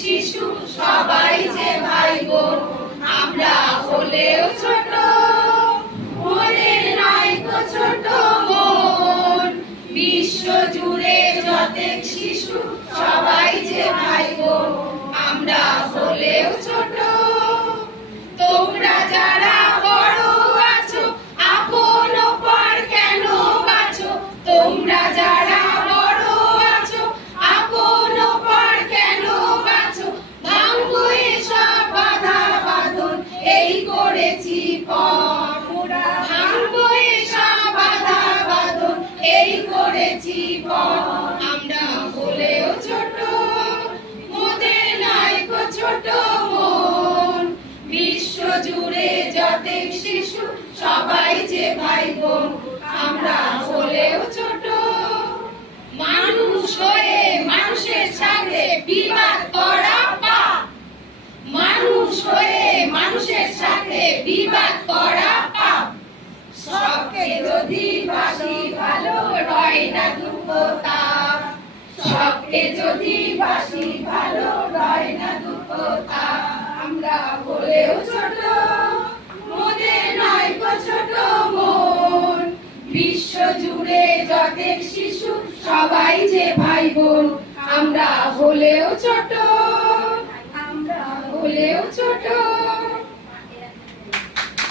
শিশু, সবাই যে ভাই বোন, আমরা হলেও ছোট মোদের নাই ছোট মন। বিশ্ব জুড়ে যতেক শিশু, সবাই হলেও ছোট বিশ্ব জুড়ে শিশু সবাই যে ভাই বোন। আমরা হলেও ছোট মানুষ হয়ে মানুষের সাথে বিবাদ করা পাপ মানুষ হয়ে মানুষের সাথে বিবাদ করা পাপ। সবকে যদি বাসি ভালো রয় না দুঃখ তাপ সবকে যদি বাসি ভালো রয় না দুঃখ তাপ আমরা হলেও ছোট মোদের নয় গো ছোট মন। বিশ্ব জুড়ে শিশু, সবাই যে ভাই বোন আমরা হলেও ছোট। আমরা হলেও ছোট।